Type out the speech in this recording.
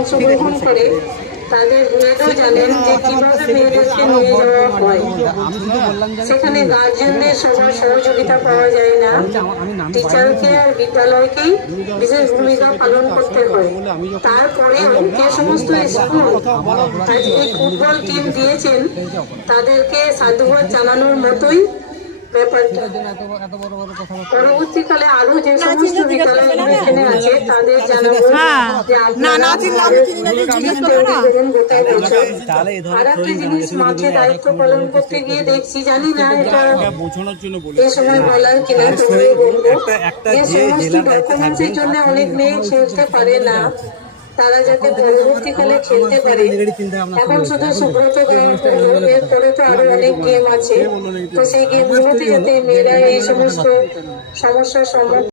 অংশগ্রহণ করে তাদের মেয়েরাও জানেন যে কিভাবে মেয়েদেরকে নিয়ে যাওয়া হয়। সেখানে গার্জেনদের সবার সহযোগিতা পাওয়া যায় না, টিচারকে আর বিদ্যালয়কেই বিশেষ ভূমিকা পালন করতে হয়। তারপরেও যে সমস্ত স্কুল আজকে ফুটবল টিম দিয়েছেন তাদেরকে সাধুবাদ জানানোর মতোই ব্যাপারটা। পরবর্তীকালে আরো যে সমস্ত বিদ্যালয়গুলো এখানে আছে তাদের জানাবো যে আপনারা গোটা বছর। আর একটা জিনিস মাঠে দায়িত্ব পালন করতে গিয়ে দেখছি, জানি না এটা এই সময় বলার কিনা, তবুও বলবো যে সমস্ত ডকুমেন্টসের জন্য অনেক মেয়ে খেলতে পারে না, তারা যাতে পরবর্তীকালে খেলতে পারে। এখন শুধু সুব্রত গ্রাউন্ড করলো, এরপরে তো আরো অনেক গেম আছে, তো সেই গেমগুলোতে যাতে মেয়েরা এই সমস্ত সমস্যার সম্মুখীন